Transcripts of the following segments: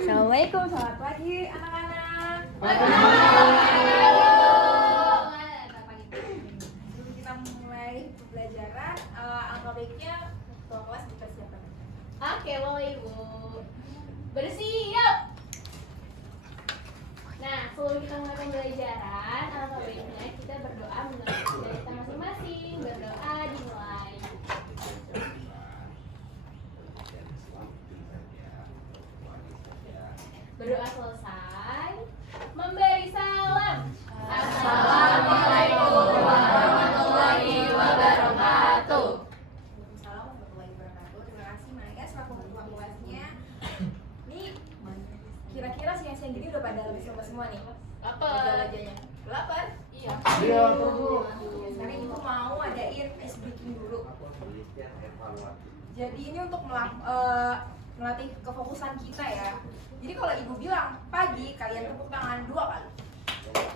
Assalamualaikum, selamat pagi anak-anak. Sebelum kita mulai pembelajaran, alangkah baiknya ketua kelas dipersiapkan. Oke, boleh Ibu. Bersiap. Nah, sebelum kita mulai pembelajaran, alangkah baiknya kita berdoa menurut budaya kita masing-masing. Berdoa dimulai. Berdoa selesai, memberi salam. Assalamualaikum warahmatullahi wabarakatuh. Waalaikumsalam warahmatullahi wabarakatuh. Terima kasih Maya selaku ketua kelasnya. Nih, kira-kira siang-siang gini udah pada habis semua nih? Wajah-wajahnya lapar? Iya. Iya, perlu. Sekarang ibu mau adain ice breaking dulu. Jadi ini untuk melatih kefokusan kita ya. Jadi kalau ibu bilang pagi, kalian tepuk tangan 2 kali.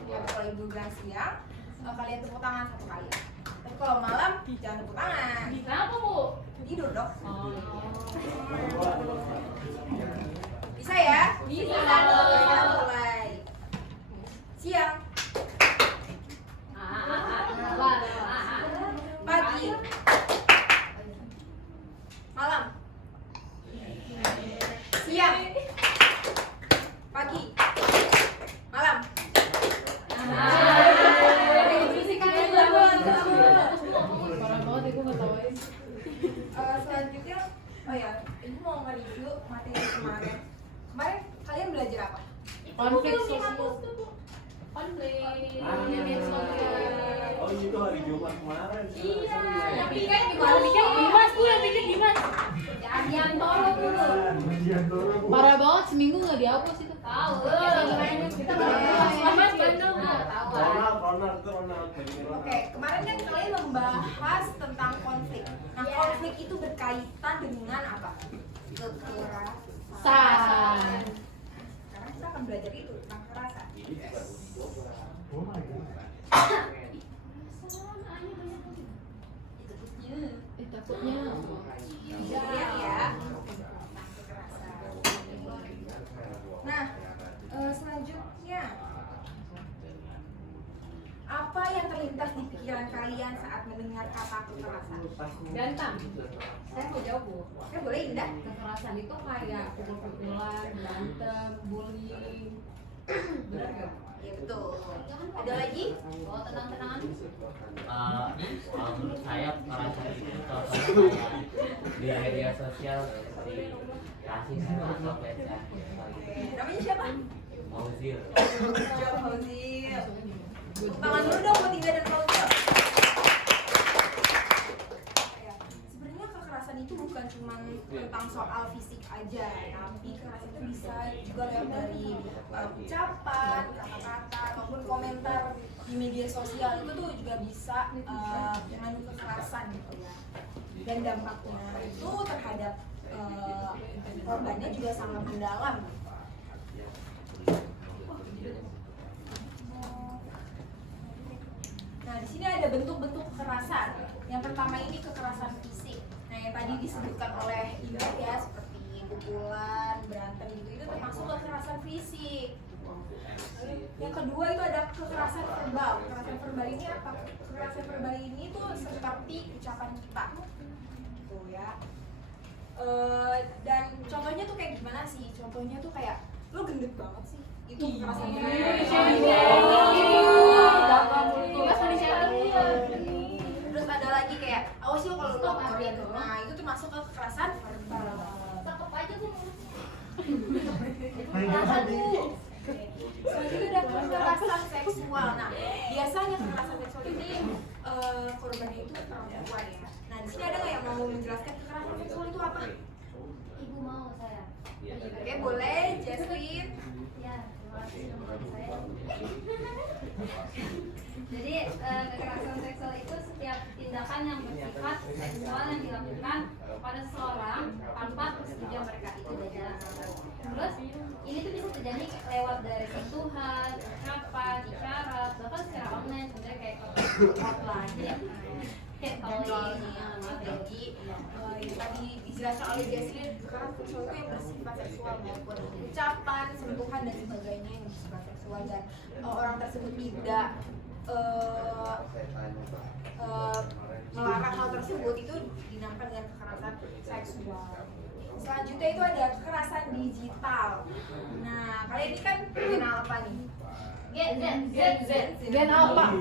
Ya, kalau ibu bilang siang, kalian tepuk tangan 1 kali. Tapi kalau malam, jangan tepuk tangan. Kenapa, Bu? Tidur dong. Oh. Bisa ya? Bisa. Kita mulai. Siang, pagi, malam. Siang, pagi, malam. Selanjutnya, oh ya, ibu mau nge-review materi kemarin. Kemarin kalian belajar apa? Konflik sosial. Konflik. Oh itu hari Jumat kemarin. Iya, yang bikin gimana? Bikin Dimas tuh, yang bikin Dimas. Jangan tolong dulu. Parah banget, seminggu nggak dihapus itu. Tahu. Kita Ronald Ronald. Oke, kemarin kan kalian membahas tentang konflik. Nah, konflik itu berkaitan dengan apa? Kekerasan. Sekarang kita akan belajar itu tentang kekerasan. Takutnya. Lihat ya. Tentang kekerasan. Nah, selanjutnya apa yang terlintas di pikiran kalian saat mendengar kata kekerasan? Ganteng. Saya mau jawab, Bu. Oke, boleh Indah? Kekerasan itu kayak pukul-pukulan, berantem, bullying. Benar nggak? Ya betul. Ada lagi? Oh, tenang-tenang. Kalau menurut saya kekerasan itu contohnya kayak di media sosial seperti rasisme atau pelecehan seksual. Namanya siapa? Mauzil. Jawab Fauzil. Tangan dulu dong buat Indah dan Fauzil. Ya, sebenarnya kekerasan itu bukan cuma tentang soal fisik aja, tapi kekerasan itu bisa juga lewat dari ucapan, kata-kata ataupun komentar di media sosial itu tuh juga bisa mengandung kekerasan gitu ya. Dan dampaknya itu terhadap korbannya juga sangat mendalam. Nah, di sini ada bentuk-bentuk kekerasan. Yang pertama ini kekerasan fisik. Nah, yang tadi disebutkan oleh Indah ya, seperti pukulan, berantem itu termasuk kekerasan fisik. Lalu yang kedua itu ada kekerasan verbal. Kekerasan verbal ini apa? Kekerasan verbal ini tuh seperti ucapan kita. Tuh ya. Dan contohnya tuh kayak gimana sih? Contohnya tuh kayak lu gendut banget sih. Itu kekerasan Terus ada lagi kayak awas lo kalau lo ngorin. Nah, itu tuh masuk ke kekerasan verbal. Cakep aja, Bu. Selanjutnya ada kekerasan seksual. Nah, biasanya kekerasan seksual ini korbannya itu perempuan ya. Nah, di sini ada nggak yang mau menjelaskan kekerasan seksual itu apa? Ibu mau saya. Oke, boleh, Jesslyn. Ya, terima kasih sama saya. Jadi kekerasan seksual itu setiap tindakan yang bersifat seksual yang dilakukan pada seseorang tanpa persetujuan mereka, itu udah jelas. Terus ini tuh bisa terjadi lewat dari sentuhan, ucapan, isyarat, bahkan secara online sebenarnya kayak hotline ya. Kayak calling, Jadi yang tadi dijelaskan oleh Jesslyn, kekerasan seksual itu yang bersifat seksual maupun ucapan seksual dan orang tersebut tidak melarang hal tersebut, itu dinamakan dengan kekerasan seksual. Selanjutnya itu ada kekerasan digital. Nah, kalian ini kan kenal apa nih? Gen apa?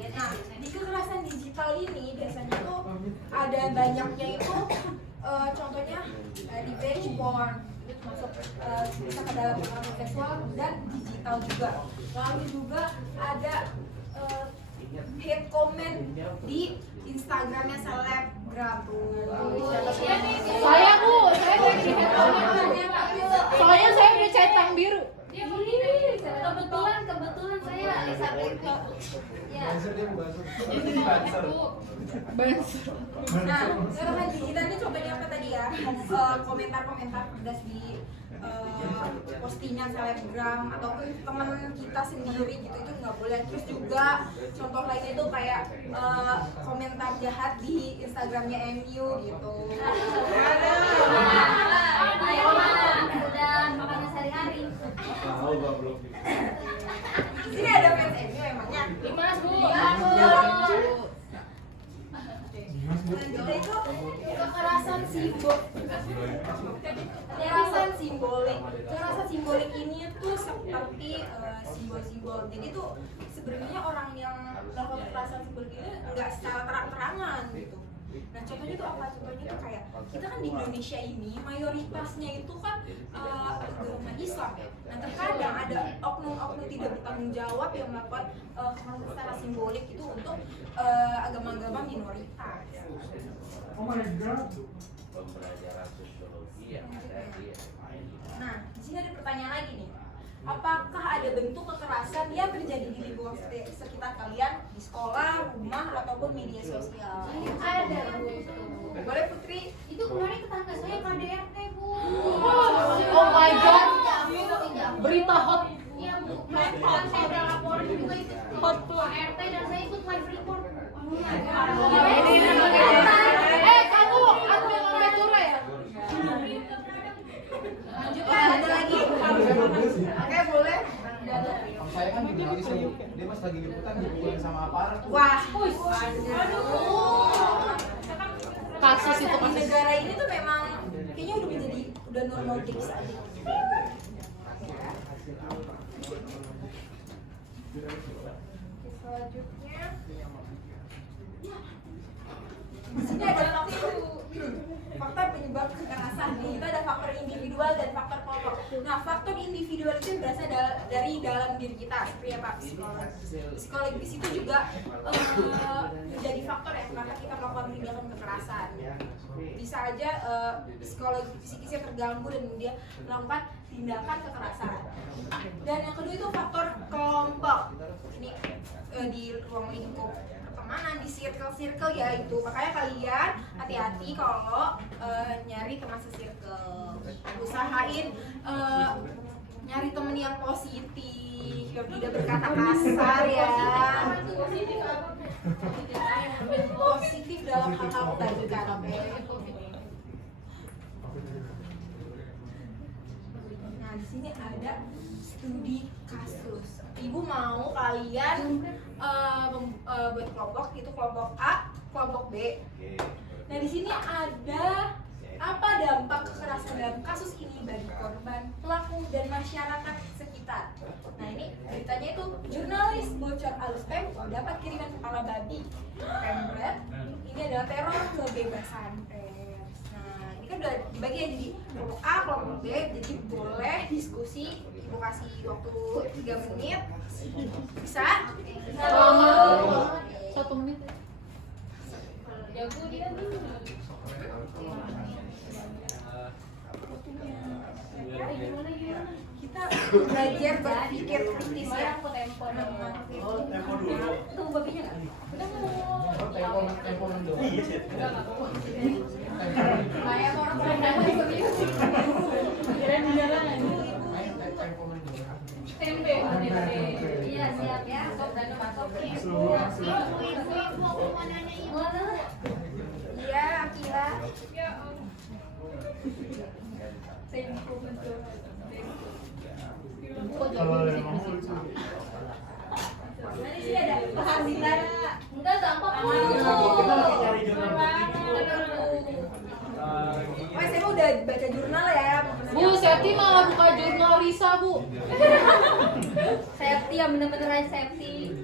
Nah, di kekerasan digital ini biasanya tuh ada banyaknya itu contohnya revenge porn, itu termasuk bisa ke dalam kekerasan seksual dan digital juga. Lalu juga ada hate comment di Instagramnya selebgram tuh. Saya Bu, saya dari head comment. Soalnya saya udah centang biru. Dia begini, kebetulan saya Elizabeth. Ya. Nah, kekerasan digital ini contohnya apa tadi ya? Komentar-komentar pedas di postingan selebgram ataupun teman kita sendiri gitu, itu nggak boleh. Terus juga contoh lainnya itu kayak komentar jahat di Instagramnya MU gitu. Ayo udah makannya sehari-hari. Tahu gak belum? Di sini ada fans MU emangnya? Dimas Bu. Selanjutnya itu kekerasan simbolik. Kekerasan simbolik ini tuh seperti simbol-simbol. Jadi tuh sebenarnya orang yang melakukan kekerasan simbolik ini nggak secara terang-terangan gitu. Nah, contohnya tuh apa? Contohnya tuh kayak kita kan di Indonesia ini mayoritasnya itu kan agama Islam ya. Nah, terkadang ada oknum-oknum tidak bertanggung jawab yang melakukan kekerasan secara simbolik itu untuk agama-agama minoritas. Pembelajaran sosiologi yang ada di SMA ini. Nah, di sini ada pertanyaan lagi nih. Apakah ada bentuk kekerasan yang terjadi di lingkungan sekitar kalian, di sekolah, rumah, ataupun media sosial? Ada Bu. Boleh Putri? Itu kemarin tetangga saya KDRT Bu. Oh my god. Berita hot. Iya Bu. Kan saya udah laporin juga itu Hot RT dan saya ikut live report. Kamu admin Metura ya? Lanjutnya ada lagi. Oke, boleh. Saya kan jurnalis nih, dia pas lagi liputan dipukulin sama aparat. Wah, Kasus itu di kasus. negara ini tuh memang kayaknya udah normal biasa aja. Selanjutnya, di sini ada faktor penyebab kekerasan. Kita ada faktor individual dan faktor kelompok. Nah, faktor individual itu berasal dari dalam diri kita, seperti apa? Psikologis itu juga menjadi faktor ya karena kita melakukan tindakan kekerasan. Bisa aja psikisnya terganggu dan dia melakukan tindakan kekerasan. Dan yang kedua itu faktor kelompok. Ini di ruang lingkup pertemanan, di circle ya itu. Makanya kalian hati-hati kalau nyari teman se-circle. Usahain nyari temen yang positif, yang tidak berkata kasar ya. Positif dalam hal-hal kebaikan. Nah, di sini ada studi kasus. Ibu mau kalian buat kelompok, itu kelompok A, kelompok B. Nah, di sini ada apa dampak kekerasan dalam kasus ini bagi korban, pelaku, dan masyarakat sekitar. Nah, ini beritanya itu jurnalis bocor alus Tempo dapat kiriman kepala babi. Pemret, ini adalah teror kebebasan pers. Nah, ini kan udah dibagi ya jadi kelompok A, kelompok B, jadi boleh diskusi. Ibu kasih waktu 3 menit. Bisa? Selama 1 menit. Jago dia dulu. Gimana? Kita belajar berpikir kritis ya. Tempo. Oh, tempo dulu. Itu babinya nggak? Udah mau. Tempo dulu. Iya sih. Kayak orang-orang yang Kirain di jalanan. Tempe. Iya siap ya. Sok dan masuk. Iya, Akila. Tempo. baca jurnal ya. Bu, Septi malah buka jurnal Lisa, Bu. Safety yang bener-bener aja safety.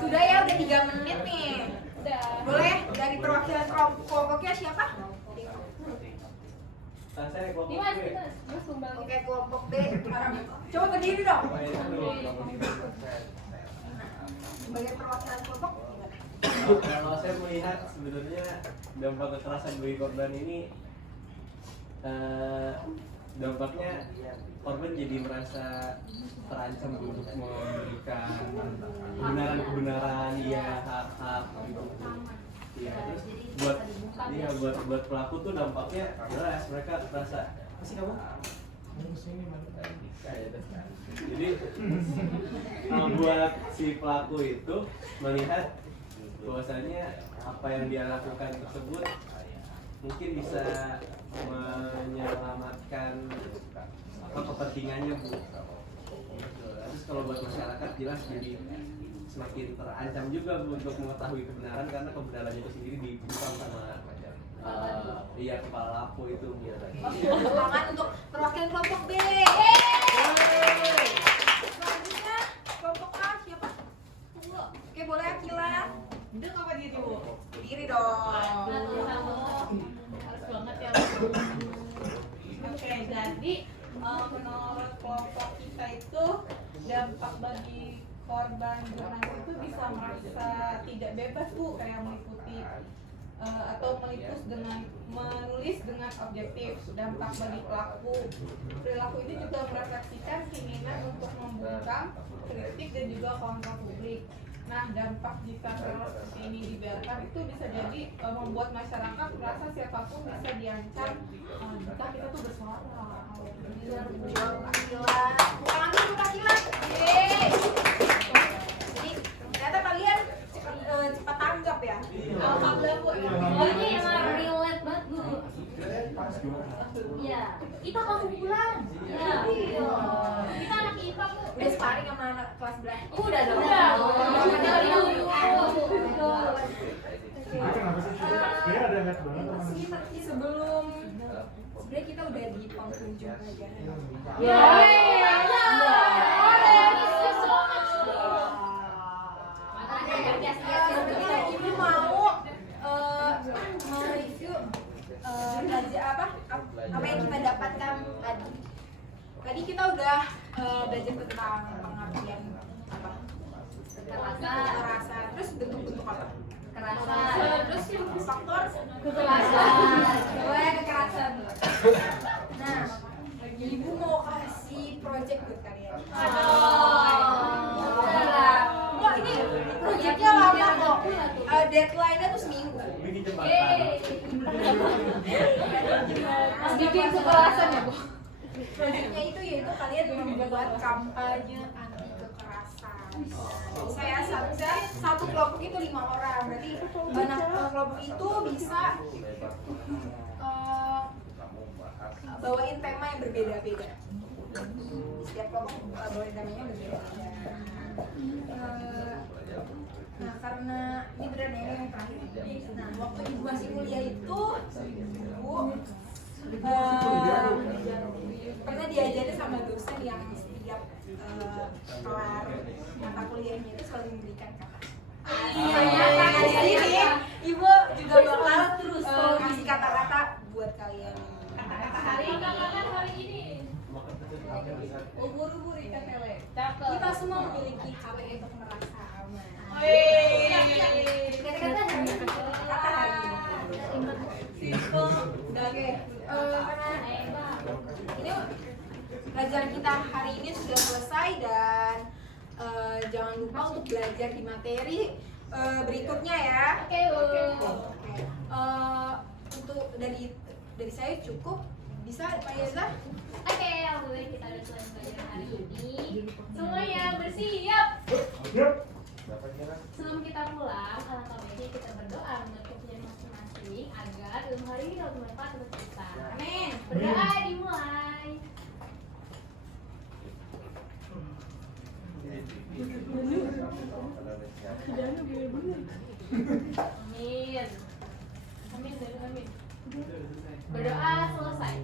Sudah ya, udah 3 menit nih. Boleh dari perwakilan kelompoknya siapa? Saya kelompok Dimas, B. Dimas sumbang. Oke, kelompok B. Coba berdiri dong. Sebagai perwakilan kelompok gimana? Kalau saya melihat sebenarnya dampak kekerasan bagi korban ini dampaknya korban jadi merasa terancam untuk memberikan kebenaran-kebenaran hak-hak gitu. Iya, terus buat pelaku tuh dampaknya jelas, mereka merasa apa sih kamu? Jadi buat si pelaku itu melihat bahwasanya apa yang dia lakukan tersebut mungkin bisa menyelamatkan kepentingannya, Bu. Terus kalau buat masyarakat jelas jadi semakin terancam juga, Bu, untuk mengetahui kebenaran karena kebenarannya itu sendiri dibungkam sama kepala lapo itu. Semangat untuk perwakilan kelompok B. Selanjutnya kelompok A siapa? Oke, boleh Akila. Duduk apa diri, Bu? Berdiri dong. Harus banget ya. Oke, jadi menurut kelompok kita itu dampak bagi korban jurnalis itu bisa merasa tidak bebas, Bu, kayak meliputi atau menulis dengan objektif. Dampak bagi pelaku perilaku ini juga merefleksikan keinginan untuk membungkam, kritik dan juga kontrol publik. Nah, dampak jika hal seperti ini dibiarkan itu bisa jadi membuat masyarakat merasa siapapun bisa diancam jika kita tuh bersuara. Akila. Tangan dulu Akila. Jadi ternyata kalian cepat tanggap ya. Alhamdulillah, Bu. Oh, ini emang relate banget, Bu. Iya, kita kumpulan. Iya. Kita anak IPA, Bu. Udah sparring sama anak kelas berapa? Udah dong. Sebelum sebenarnya kita udah di penghujung aja. Sebenarnya ibu mau review belajar apa yang kita dapatkan tadi. Tadi kita udah belajar tentang pengertian apa? Kekerasan. Terus bentuk-bentuk apa? Terus faktor kekerasan. Nah, ibu mau kasih project buat kalian. Wah, ini projectnya lama kok. Deadline-nya tuh seminggu. Bikin jembatan. Bikin kekerasan ya, Bu. Projectnya itu yaitu kalian membuat kampanye anti kekerasan. Satu kelompok itu 5 orang, berarti kelompok itu bisa bawain tema yang berbeda-beda. Setiap kelompok bawain temanya berbeda-beda. Nah, karena ini benar yang terakhir. Nah, waktu ibu masih kuliah itu, ibu pernah diajarin sama dosen yang setiap kelar mata kuliahnya itu selalu memberikan kata. Nah, di sini ibu juga bakal terus kasih kata-kata buat kalian. Kata-kata hari ini. Ubur-ubur ikan lele. Kita semua memiliki hak untuk merasa aman. Kata-kata Kata hari ini. Simple. Oke, karena ini pelajaran kita hari ini sudah selesai dan jangan lupa untuk belajar di materi berikutnya ya. Oke. Untuk dari saya cukup. Bisa Pak Yeza? Oke, alhamdulillah kita udah selesai pelajaran hari ini. Semuanya bersiap. Sebelum kita pulang, alangkah baiknya kita berdoa menurut kepercayaan masing-masing agar ilmu hari ini dapat bermanfaat untuk kita. Amin. Berdoa dimulai. Amin. Amin. Berdoa selesai.